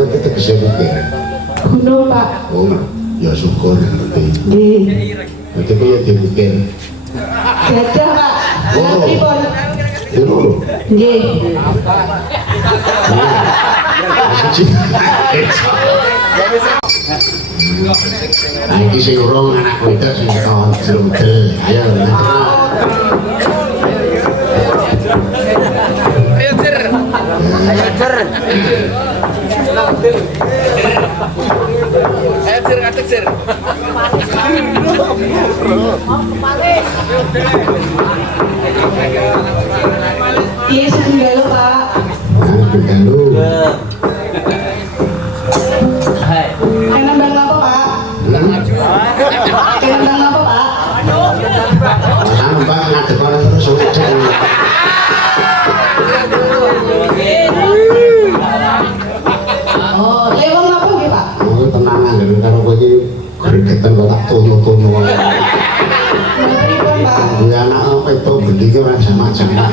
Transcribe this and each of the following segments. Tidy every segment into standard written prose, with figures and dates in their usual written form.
ngerti tegese bukir. Gunung, Pak. Oh, ya syukur ngerti. Nggih. Nanti piye dibukir? Gadah, Pak. Lah pripun? Dulu. Nggih. Nah, ini sing urung anak wedok sing kawan jerudel. Ayo, Ayo Jer. Ayo Jer. Ayo Jer ngadeg Jer. Iya, setunggal, Pak. nah, begalu. Enak bang apa, Pak? Enak bang apa, Pak? Anu Mbak ngadep ana terus ucap. Oh, lewang apa nggih, Pak? Oh, tenang aja karo kowe iki gregetan kok tak tonyo-tonyo wae. Pripun, Pak? Ya anak apa itu beli ke orang sama-sama.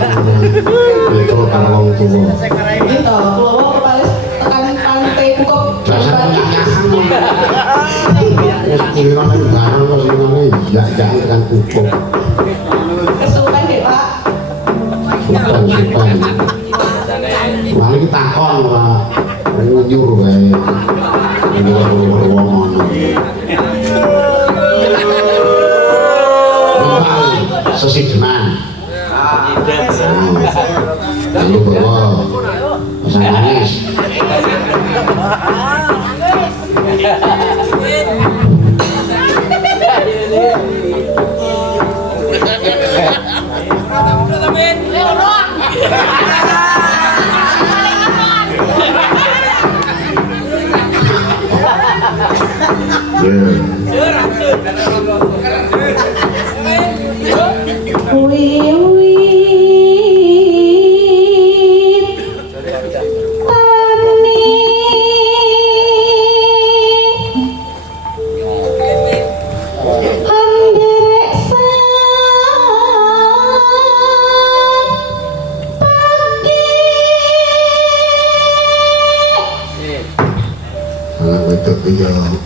Itu karo wong tuwa. Gitu, keluar kepalis tekan pantai Kukup. Dasar penyanyakan. Wis kulirane barang kok senengane ya tekan kupuk. Kesukaan deh, Pak. Supan. Wah iki takon ora nyur wae. Ini wong ngono. Sesidenan. Lalu bawa pesan manis.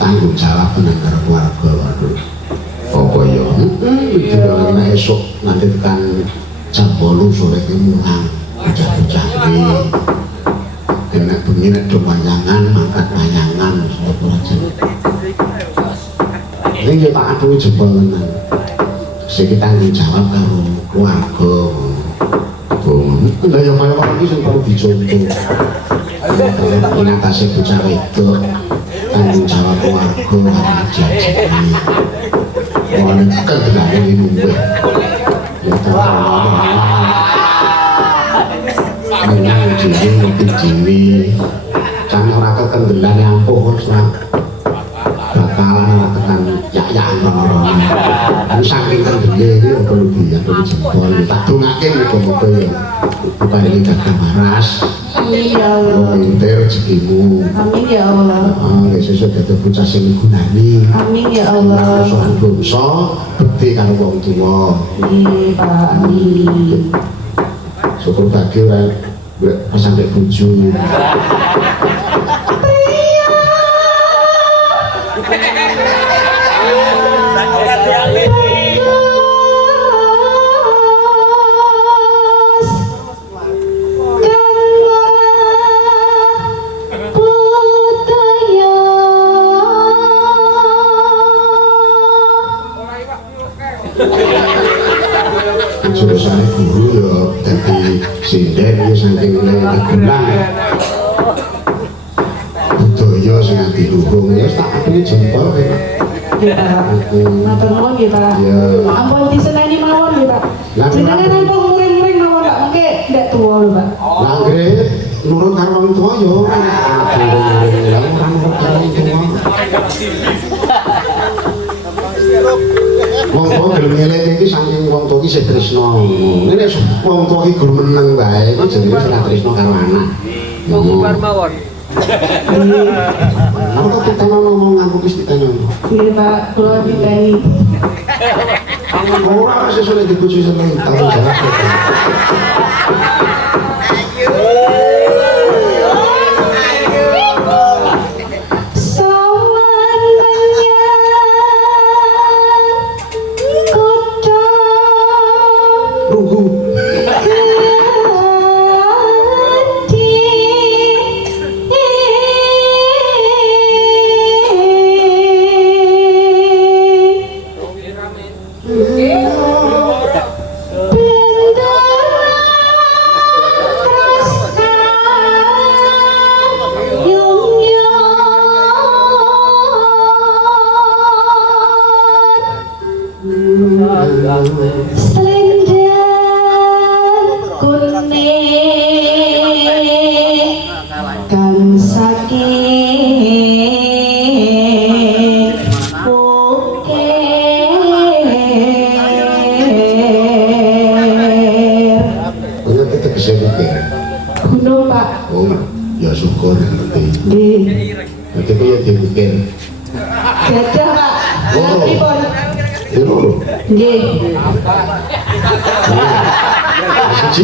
Tanggung jawab nang karo keluarga waduh. Apa ya? Dina esuk nanti tekan jam 8 sore ki mulang bocah-bocah iki. Nek bengi nek do wayangan mangkat wayangan sapa aja. Ini ya tak adu jempol tenan. Sing tanggung jawab karo keluarga. Lah ya kaya kok iki sing perlu dicontoh. Mengatasi bocah wedok tanggung jawab keluarga aja-aja orang kan tidak ini nunggu ya menang jini ngopi jini karena orang kekendelan yang pohon bakalan orang tekan yak-yakan orang-orang kan saking kendele ini perlu jempol tak dungakin muka-muka ya bukan ini gagah waras. Amin ya Allah. Pinter rezekimu. Amin ya Allah. Sesuk dadi bocah sing gunani. Amin ya Allah. Soal bangsa bekti karo wong tuwa. Nggih, Pak. Amin. Syukur bagi ora sampai bojo. Jurusane guru ya dadi sinden ya saking gulang. Budaya sing ati luhung ya tak atune jempol ya. Ya, matur nuwun nggih, Pak. Ampun diseneni mawon nggih, Pak. Jenengan ampun muring-muring mawon, Pak. Mengke ndak tuwa lho, Pak. Lah nggih nurut karo wong tuwa ya ora nurut karo wong tuwa. Wong tuwa gelem ngelek iki saking wong tuwa iki sing tresna. Nek wong tuwa iki gelem meneng bae iku jenenge ora tresna karo anak. Monggo mawon. Apa kita ngomong nganggo istiqamah? Nggih, Pak. Kula diteni. Ora sesuk dibojo seneng tanggung jawab. Nanti punya dibukin. Gajah Pak. Oh. Pripun? Itu. Nggih. Suci.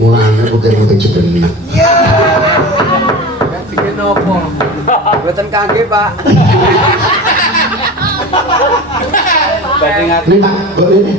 Mulanya putih-putih jedenak. Bikin apa? Buatan kaki Pak. Ini tak, kok ini?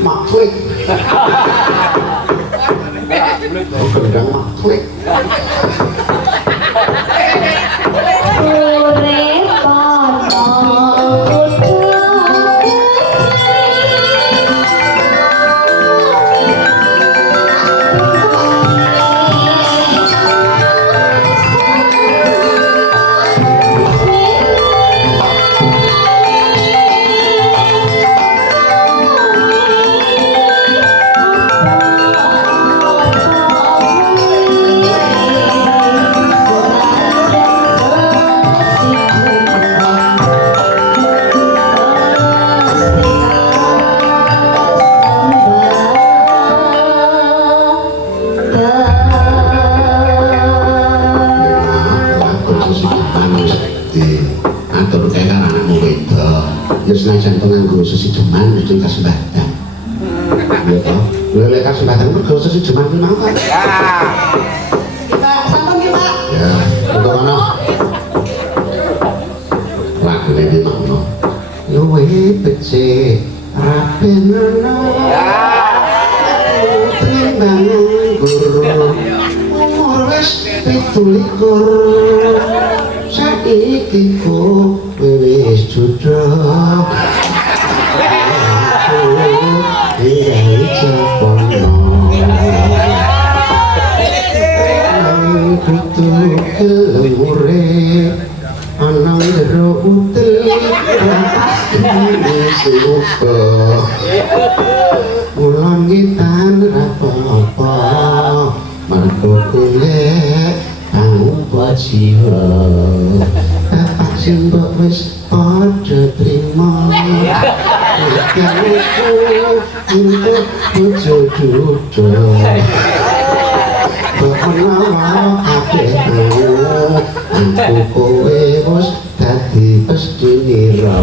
Maklik. Gendang maklik. kanggo sesijeman iki kasembatan. Ya toh. Lha kasembatan mergo sesijeman kuwi mau kan. Ya. Pak, sampun ki Pak. Ya, kok ana. Lagune iki mau. Luwe becik rapenono. Ya. Timbangan guru umur wis 17 saiki ku wis judhok aku tinggal japono kudu gelem urip ana jero utel rapas suka ulang gitan apa-apa mergo golek kang jiwa apa sing mbok wis padha trima iki untuk bojo duduk Pokoknya kabeh aku kowe wis dadi pestinira